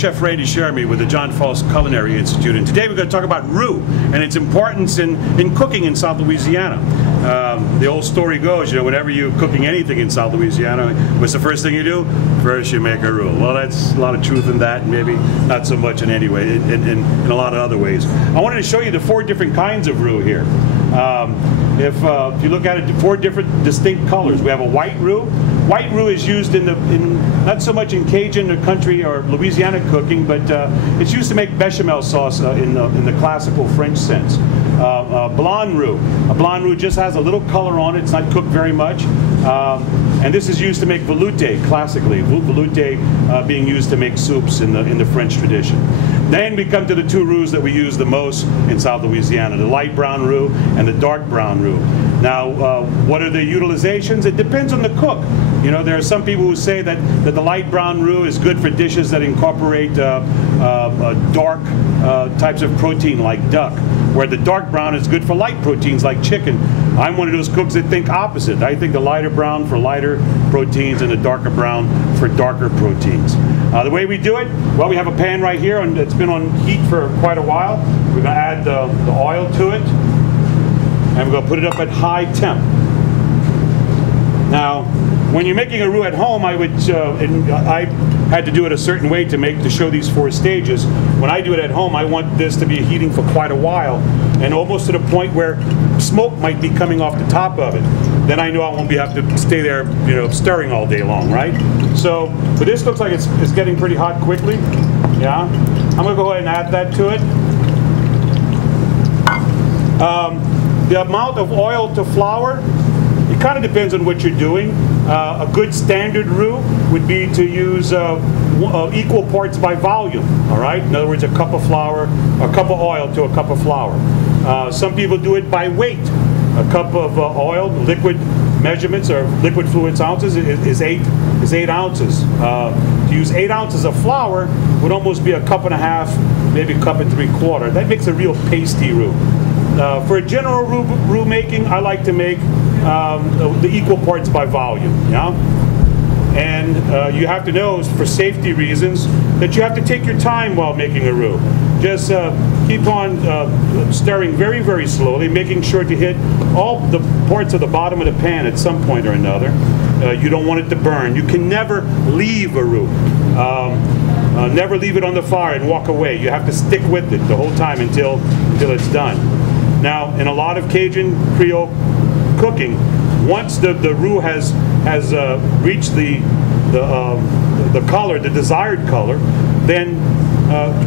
Chef Randy Shermy with the John Faust Culinary Institute, and today we're going to talk about roux and its importance in cooking in South Louisiana. The old story goes, you know, whenever you're cooking anything in South Louisiana, what's the first thing you do? First you make a roux. Well, that's a lot of truth in that, and maybe not so much in any way, in a lot of other ways. I wanted to show you the 4 different kinds of roux here. If you look at it, 4 different distinct colors. We have a white roux. White roux is used not so much in Cajun or country or Louisiana cooking, but it's used to make bechamel sauce in the classical French sense. Blonde roux. A blonde roux just has a little color on it. It's not cooked very much. And this is used to make velouté classically. Velouté being used to make soups in the French tradition. Then we come to the 2 roux that we use the most in South Louisiana, the light brown roux and the dark brown roux. Now, what are the utilizations? It depends on the cook. You know, there are some people who say that the light brown roux is good for dishes that incorporate dark types of protein like duck, where the dark brown is good for light proteins like chicken. I'm one of those cooks that think opposite. I think the lighter brown for lighter proteins and the darker brown for darker proteins. The way we do it, well, we have a pan right here and it's been on heat for quite a while. We're going to add the oil to it and we're going to put it up at high temp. Now, when you're making a roux at home, I had to do it a certain way to show these 4 stages. When I do it at home, I want this to be heating for quite a while, and almost to the point where smoke might be coming off the top of it. Then I know I won't have to stay there, you know, stirring all day long, right? But this looks like it's getting pretty hot quickly. Yeah, I'm gonna go ahead and add that to it. The amount of oil to flour, it kind of depends on what you're doing. A good standard roux would be to use equal parts by volume, all right? In other words, a cup of flour, a cup of oil to a cup of flour. Some people do it by weight. A cup of oil, liquid measurements or liquid fluids ounces is 8 ounces. To use 8 ounces of flour would almost be a cup and a half, maybe a cup and 3/4. That makes a real pasty roux. For a general roux making, I like to make the equal parts by volume, yeah? And you have to know, for safety reasons, that you have to take your time while making a roux. Just keep on stirring very, very slowly, making sure to hit all the parts of the bottom of the pan at some point or another. You don't want it to burn. You can never leave a roux. Never leave it on the fire and walk away. You have to stick with it the whole time until it's done. Now, in a lot of Cajun Creole cooking, once the roux has reached the color, the desired color, then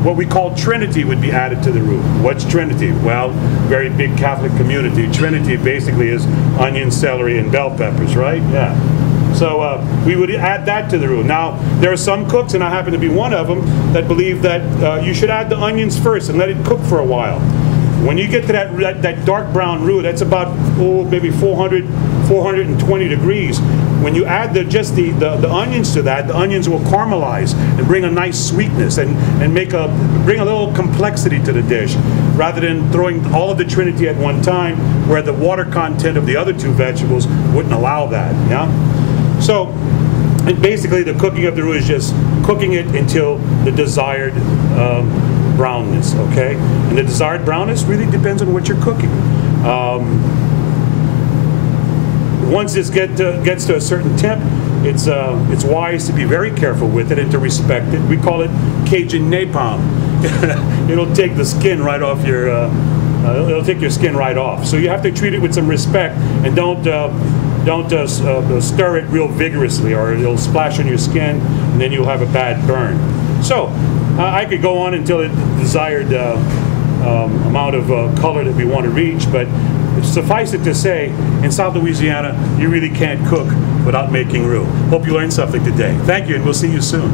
what we call Trinity would be added to the roux. What's Trinity? Well, very big Catholic community. Trinity basically is onion, celery, and bell peppers, right? Yeah. So we would add that to the roux. Now, there are some cooks, and I happen to be one of them, that believe that you should add the onions first and let it cook for a while. When you get to that dark brown roux, that's about maybe 420 degrees. When you add just the onions to that, the onions will caramelize and bring a nice sweetness and bring a little complexity to the dish, rather than throwing all of the Trinity at one time, where the water content of the other 2 vegetables wouldn't allow that. Yeah. So, and basically, the cooking of the roux is just cooking it until the desired brownness, okay? And the desired brownness really depends on what you're cooking. Once this gets to a certain temp, it's wise to be very careful with it and to respect it. We call it Cajun napalm. It'll take the skin right off it'll take your skin right off. So you have to treat it with some respect, and don't stir it real vigorously, or it'll splash on your skin and then you'll have a bad burn. So I could go on until the desired amount of color that we want to reach, but suffice it to say, in South Louisiana, you really can't cook without making roux. Hope you learned something today. Thank you, and we'll see you soon.